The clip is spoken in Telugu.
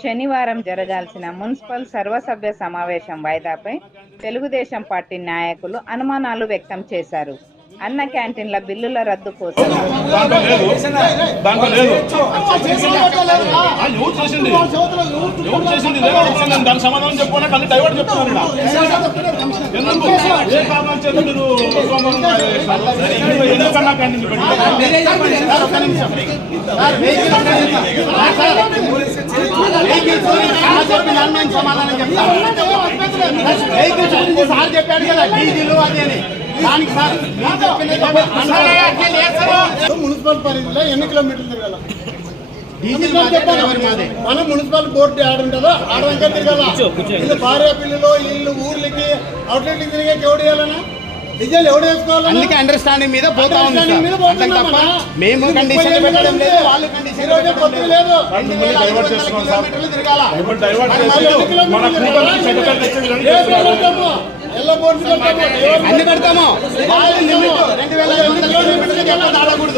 శనివారం జరగాల్సిన మున్సిపల్ సర్వసభ్య సమావేశం వాయిదాపై తెలుగుదేశం పార్టీ నాయకులు అనుమానాలు వ్యక్తం చేశారు. అన్న క్యాంటీన్ల బిల్లుల రద్దు కోసం సార్ చెప్పాడు కదా డీజిల్ అదేని దానికి సార్ మున్సిపల్ పరిధిలో ఎన్ని కిలోమీటర్లు తిరగాల మనం మున్సిపల్ బోర్డు ఆడ ఉంటుందో ఆడదాకా తిరగాల. ఇల్లు భార్య పిల్లలు ఇల్లు ఊర్లకి అవుట్లెట్లకి తిరిగే ఎవడు వేయాలన్నా డీజిల్ ఎవడు వేసుకోవాలి. అందుకే అండర్స్టాండింగ్ మీద పోతా ఉంది. మేము కండిషన్ పెట్టడం లేదు, వాళ్ళు కండిషన్ లేదు. అన్ని కడతాము 2500 కిలోమీటర్లకి ఎక్కడ దాడకూడదు.